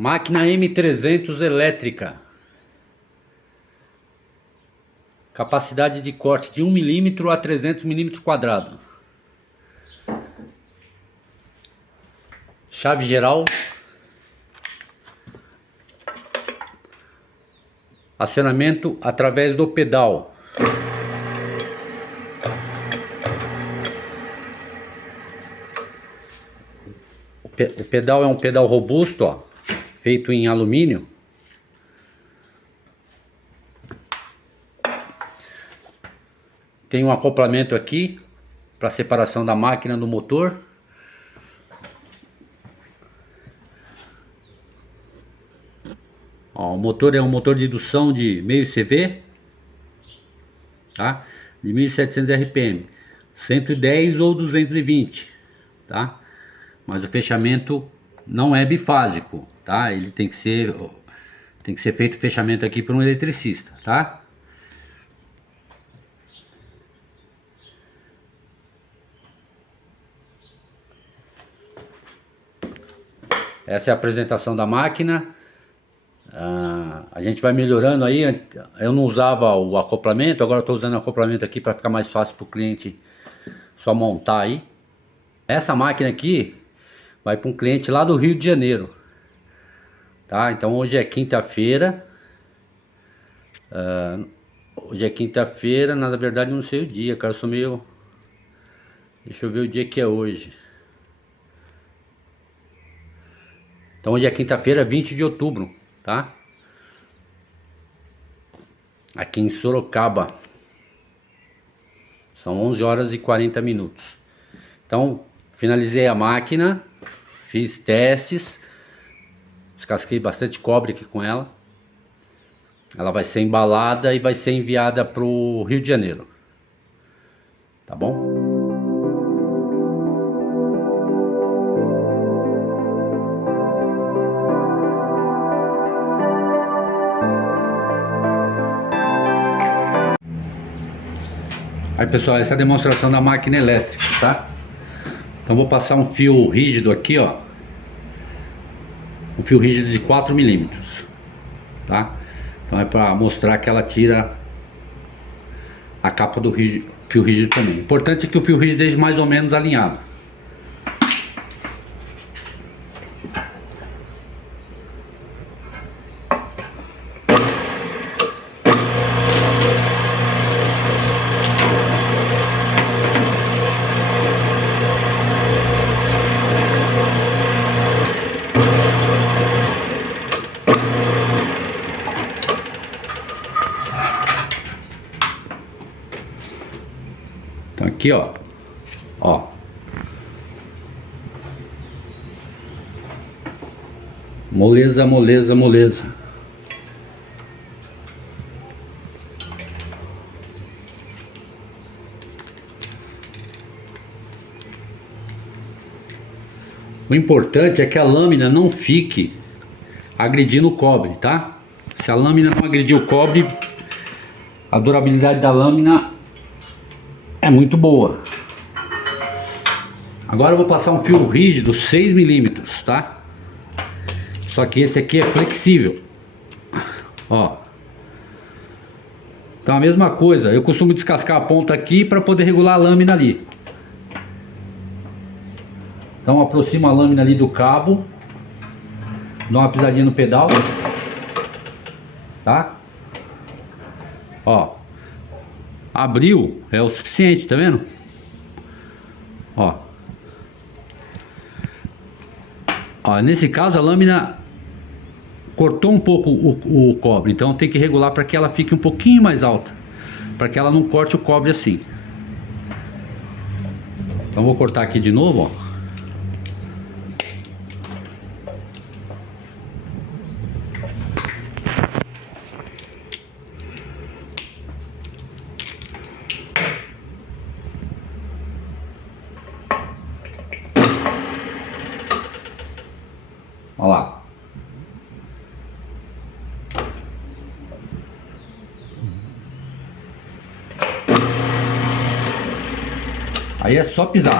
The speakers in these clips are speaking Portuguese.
Máquina M300 elétrica. Capacidade de corte de 1 milímetro a 300 milímetros quadrados. Chave geral. Acionamento através do pedal. O pedal é um pedal robusto, ó, feito em alumínio. Tem um acoplamento aqui para separação da máquina do motor. Ó, o motor é um motor de indução de meio CV, tá? De 1700 RPM, 110 ou 220, tá? Mas o fechamento não é bifásico, tá? Ele tem que ser feito o fechamento aqui por um eletricista, tá? Essa é a apresentação da máquina. A gente vai melhorando aí. Eu não usava o acoplamento, agora estou usando o acoplamento aqui para ficar mais fácil para o cliente só montar aí. Essa máquina aqui vai para um cliente lá do Rio de Janeiro, tá? Então hoje é quinta-feira. Hoje é quinta-feira, na verdade não sei o dia, cara, eu sou meio... Deixa eu ver o dia que é hoje. Então hoje é quinta-feira, 20 de outubro, tá? Aqui em Sorocaba. São 11 horas e 40 minutos. Então, finalizei a máquina, fiz testes, descasquei bastante cobre aqui com ela. Ela vai ser embalada e vai ser enviada para o Rio de Janeiro. Tá bom? Aí pessoal, essa é a demonstração da máquina elétrica, tá? Então vou passar um fio rígido aqui, ó. Um fio rígido de 4 milímetros, tá? Então é para mostrar que ela tira a capa do fio rígido também. O importante é que o fio rígido esteja mais ou menos alinhado. Então aqui, ó, moleza, moleza, moleza. O importante é que a lâmina não fique agredindo o cobre, tá? Se a lâmina não agredir o cobre, a durabilidade da lâmina é muito boa. Agora eu vou passar um fio rígido 6 milímetros, tá? Só que esse aqui é flexível. Ó. Então a mesma coisa, eu costumo descascar a ponta aqui para poder regular a lâmina ali. Então aproximo a lâmina ali do cabo, dou uma pisadinha no pedal, tá? Ó. Abriu, é o suficiente, tá vendo? Ó. Ó, nesse caso a lâmina cortou um pouco o cobre, então tem que regular para que ela fique um pouquinho mais alta, para que ela não corte o cobre assim. Então vou cortar aqui de novo, ó. Olha lá. Aí é só pisar.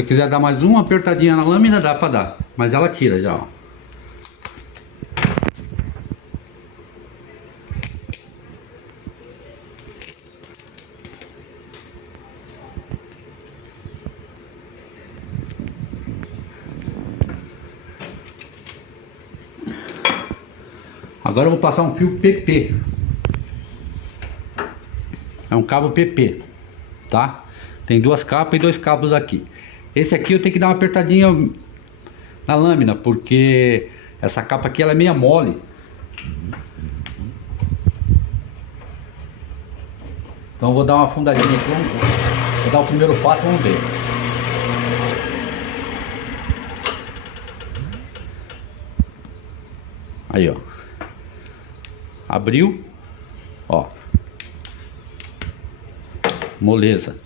Se eu quiser dar mais uma apertadinha na lâmina, dá pra dar. Mas ela tira já, ó. Agora eu vou passar um fio PP. É um cabo PP, tá? Tem duas capas e dois cabos aqui. Esse aqui eu tenho que dar uma apertadinha na lâmina, porque essa capa aqui ela é meio mole. Então eu vou dar uma afundadinha aqui, vou dar o primeiro passo, vamos ver. Aí, ó. Abriu, ó. Moleza.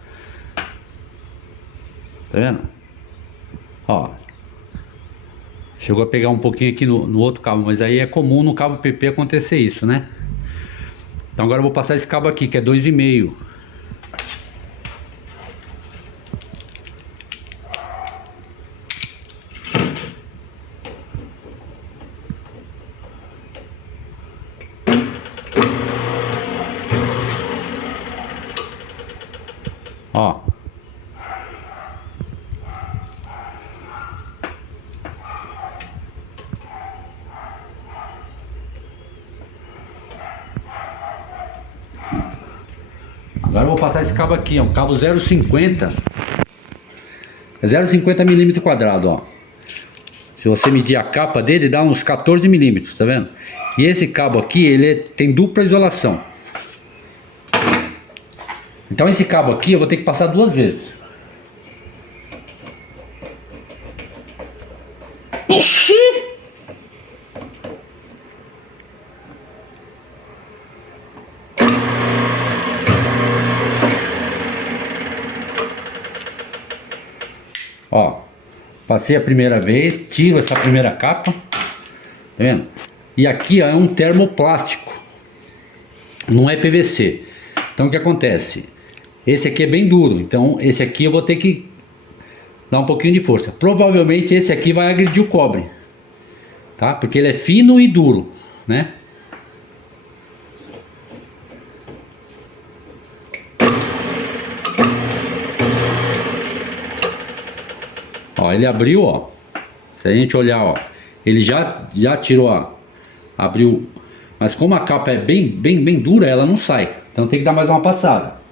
Tá vendo? Ó. Chegou a pegar um pouquinho aqui no outro cabo, mas aí é comum no cabo PP acontecer isso, né? Então agora eu vou passar esse cabo aqui, que é 2,5. Ó. Agora eu vou passar esse cabo aqui, ó, um cabo 0,50. É 0,50 milímetro quadrado, ó. Se você medir a capa dele, dá uns 14 milímetros, tá vendo? E esse cabo aqui, tem dupla isolação. Então esse cabo aqui eu vou ter que passar duas vezes. Ixi! Ó, passei a primeira vez, tiro essa primeira capa, tá vendo? E aqui, ó, é um termoplástico, não é PVC. Então o que acontece? Esse aqui é bem duro, então esse aqui eu vou ter que dar um pouquinho de força. Provavelmente esse aqui vai agredir o cobre, tá? Porque ele é fino e duro, né? Ó, ele abriu, ó. Se a gente olhar, ó, ele já tirou, ó, abriu. Mas como a capa é bem dura, ela não sai. Então tem que dar mais uma passada.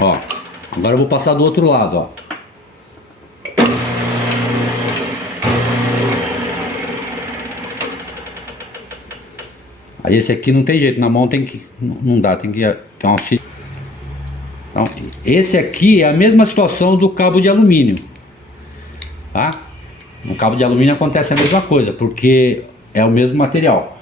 Ó, agora eu vou passar do outro lado, ó. Aí esse aqui não tem jeito, na mão tem que, não dá, tem que ter uma fita. Então, esse aqui é a mesma situação do cabo de alumínio, tá? No cabo de alumínio acontece a mesma coisa, porque é o mesmo material.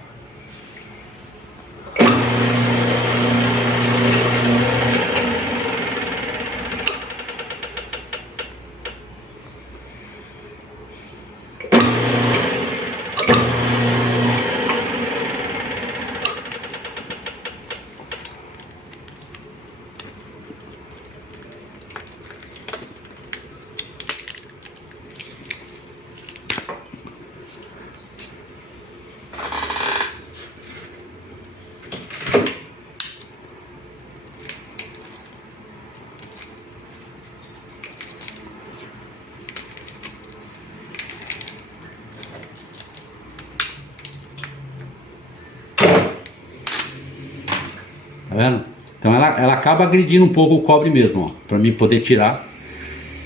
Tá vendo? Então ela acaba agredindo um pouco o cobre mesmo, ó, pra mim poder tirar.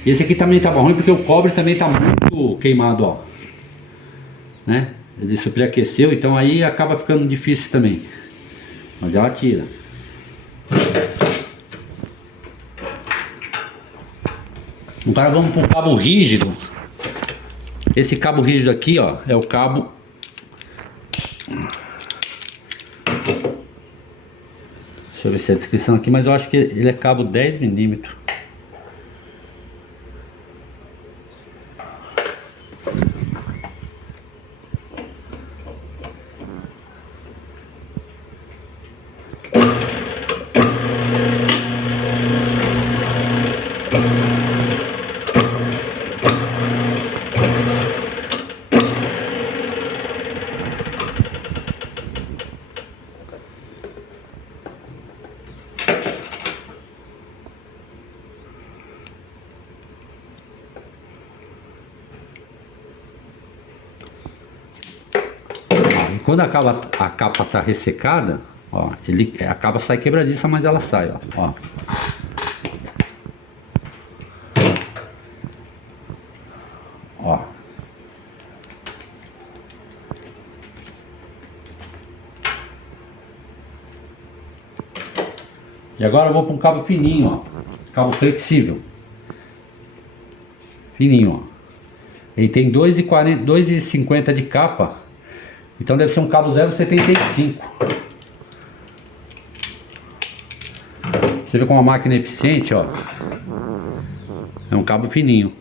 E esse aqui também tava ruim porque o cobre também tá muito queimado, ó, né? Ele superaqueceu, então aí acaba ficando difícil também. Mas ela tira. Agora vamos para um cabo rígido. Esse cabo rígido aqui, ó, é o cabo. Deixa eu ver se é a descrição aqui, mas eu acho que ele é cabo 10 milímetros. quando a capa tá ressecada, ó, a capa sai quebradiça, mas ela sai, ó. Ó. E agora eu vou para um cabo fininho, ó. Cabo flexível. Fininho, ó. Ele tem 2,40, 2,50 de capa. Então deve ser um cabo 0,75. Você vê como a máquina é eficiente, ó. É um cabo fininho.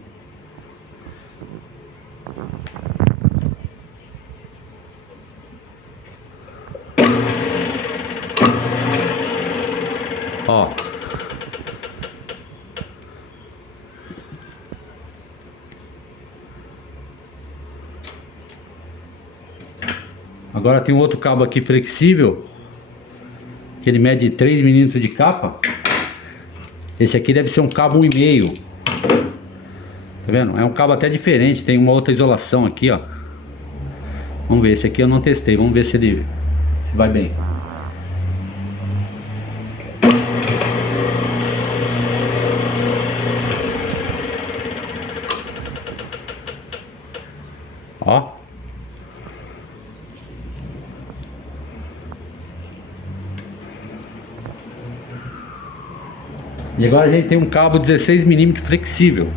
Ó. Agora tem um outro cabo aqui flexível, que ele mede 3 milímetros de capa. Esse aqui deve ser um cabo 1,5. Tá vendo? É um cabo até diferente, tem uma outra isolação aqui, ó. Vamos ver, esse aqui eu não testei, vamos ver se ele vai bem. Ó. E agora a gente tem um cabo 16 milímetros flexível.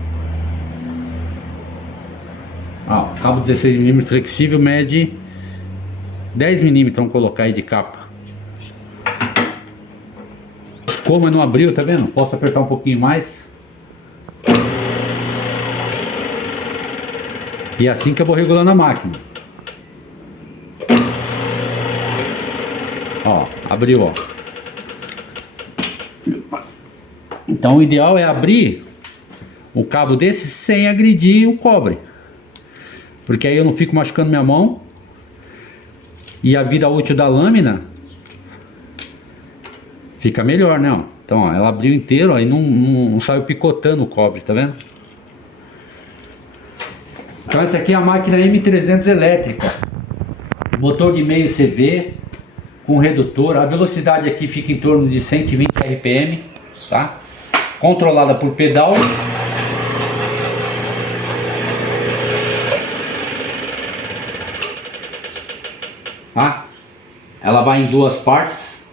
Ó, cabo 16 milímetros flexível mede 10 milímetros, vamos colocar aí de capa. Como não abriu, tá vendo? Posso apertar um pouquinho mais. E é assim que eu vou regulando a máquina. Ó, abriu, ó. Então o ideal é abrir o cabo desse sem agredir o cobre, porque aí eu não fico machucando minha mão e a vida útil da lâmina fica melhor, né? Ó. Então ó, ela abriu inteiro, aí não saiu picotando o cobre, tá vendo? Então essa aqui é a máquina M300 elétrica, motor de meio CV com redutor. A velocidade aqui fica em torno de 120 RPM, tá? Controlada por pedal. Tá? Ela vai em duas partes.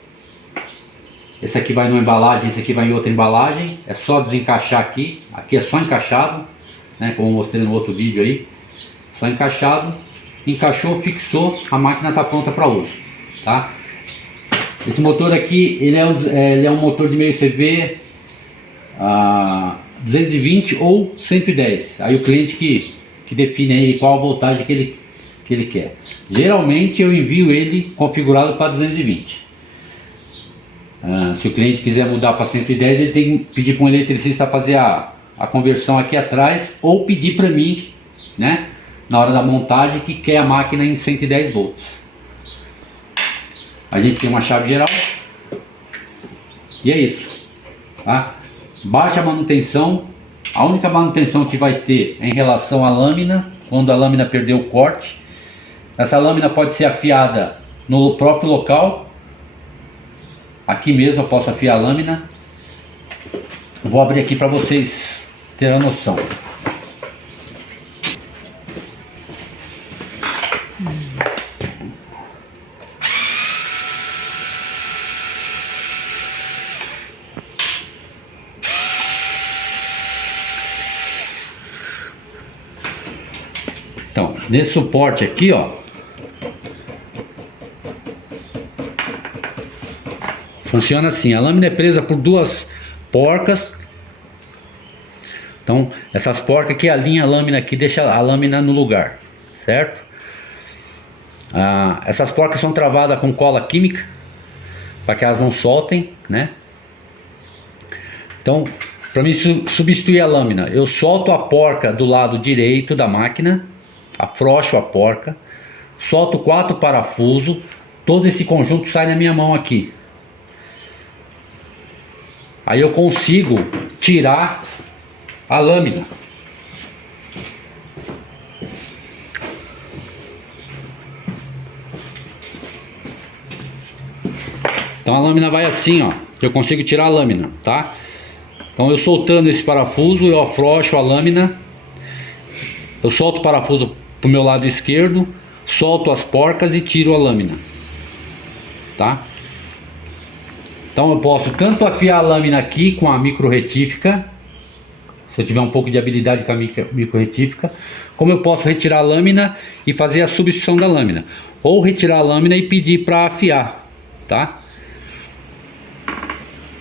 Esse aqui vai numa embalagem, esse aqui vai em outra embalagem. É só desencaixar aqui. Aqui é só encaixado, né? Como eu mostrei no outro vídeo aí. Só encaixado. Encaixou, fixou, a máquina está pronta para uso, tá? Esse motor aqui, ele é um motor de meio CV 220 ou 110. Aí o cliente que define aí qual a voltagem que ele quer. Geralmente eu envio ele configurado para 220. Se o cliente quiser mudar para 110, ele tem que pedir para um eletricista fazer a conversão aqui atrás, ou pedir para mim, né, na hora da montagem, que quer a máquina em 110 volts. A gente tem uma chave geral e é isso, tá? Baixa manutenção. A única manutenção que vai ter é em relação à lâmina, quando a lâmina perdeu o corte. Essa lâmina pode ser afiada no próprio local. Aqui mesmo eu posso afiar a lâmina. Eu vou abrir aqui para vocês terem a noção. Então, nesse suporte aqui, ó, funciona assim. A lâmina é presa por duas porcas. Então, essas porcas aqui alinham a lâmina aqui, deixa a lâmina no lugar, certo? Essas porcas são travadas com cola química, para que elas não soltem, né? Então, para mim substituir a lâmina, eu solto a porca do lado direito da máquina, afrouxo a porca, solto 4 parafusos, todo esse conjunto sai na minha mão aqui. Aí eu consigo tirar a lâmina. Então a lâmina vai assim, ó. Eu consigo tirar a lâmina, tá? Então eu soltando esse parafuso, eu afrouxo a lâmina. Eu solto o parafuso pro meu lado esquerdo, solto as porcas e tiro a lâmina, tá? Então eu posso tanto afiar a lâmina aqui com a micro retífica, se eu tiver um pouco de habilidade com a micro retífica, como eu posso retirar a lâmina e fazer a substituição da lâmina, ou retirar a lâmina e pedir para afiar, tá?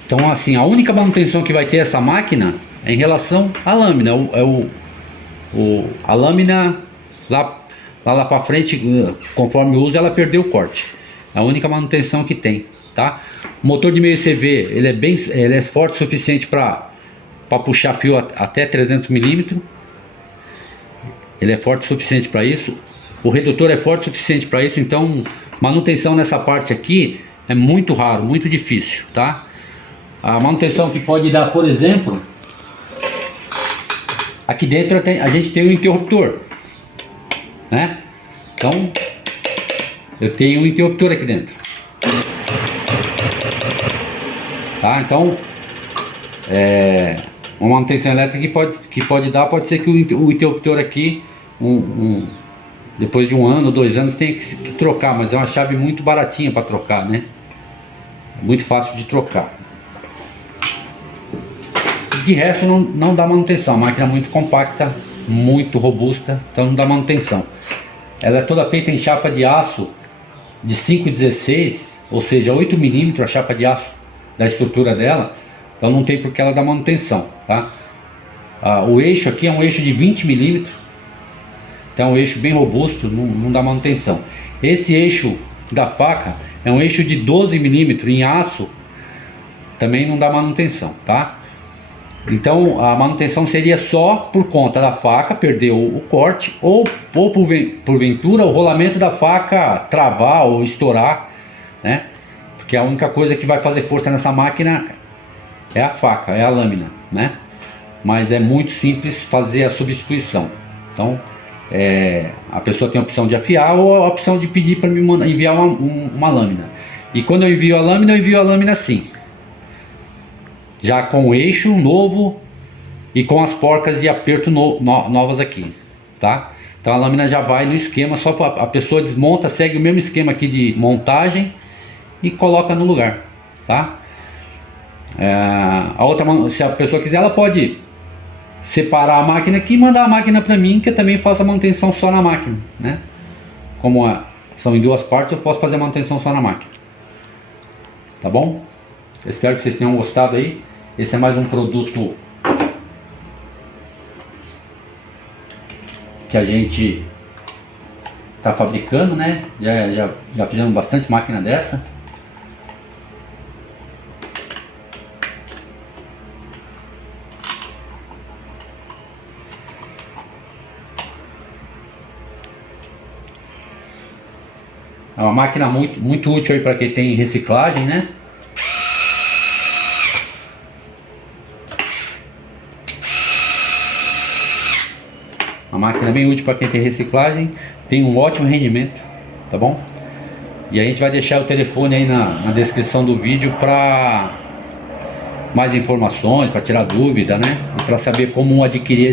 Então assim, a única manutenção que vai ter essa máquina é em relação à lâmina. A lâmina lá para frente, conforme usa, ela perdeu o corte. É a única manutenção que tem, tá? O motor de meio CV, ele é forte o suficiente para puxar fio até 300 mm. Ele é forte o suficiente para isso. O redutor é forte o suficiente para isso. Então manutenção nessa parte aqui é muito raro, muito difícil, tá? A manutenção que pode dar, por exemplo, aqui dentro a gente tem um interruptor, né? Então eu tenho um interruptor aqui dentro, tá? Então uma manutenção elétrica que pode dar, pode ser que o interruptor aqui depois de 1 ano, 2 anos tenha que trocar, mas é uma chave muito baratinha para trocar, né? É muito fácil de trocar. De resto não dá manutenção. A máquina é muito compacta, muito robusta, então não dá manutenção. Ela é toda feita em chapa de aço de 5,16, ou seja, 8 mm a chapa de aço da estrutura dela. Então não tem por que ela dar manutenção, tá? O eixo aqui é um eixo de 20 mm, então é um eixo bem robusto, não dá manutenção. Esse eixo da faca é um eixo de 12 mm em aço, também não dá manutenção, tá? Então a manutenção seria só por conta da faca perder o corte, ou porventura o rolamento da faca travar ou estourar, né? Porque a única coisa que vai fazer força nessa máquina é a faca, é a lâmina, né? Mas é muito simples fazer a substituição. Então a pessoa tem a opção de afiar ou a opção de pedir para me enviar uma lâmina. E quando eu envio a lâmina assim, já com o eixo novo e com as porcas de aperto novas aqui, tá? Então a lâmina já vai no esquema, só a pessoa desmonta, segue o mesmo esquema aqui de montagem e coloca no lugar, tá? Se a pessoa quiser, ela pode separar a máquina aqui e mandar a máquina para mim, que eu também faço a manutenção só na máquina, né? Como são em 2 partes, eu posso fazer a manutenção só na máquina, tá bom? Eu espero que vocês tenham gostado aí. Esse é mais um produto que a gente está fabricando, né? Já fizemos bastante máquina dessa. É uma máquina muito útil aí para quem tem reciclagem, né? Uma máquina bem útil para quem tem reciclagem, tem um ótimo rendimento, tá bom? E a gente vai deixar o telefone aí na descrição do vídeo para mais informações, para tirar dúvida, né? E para saber como adquirir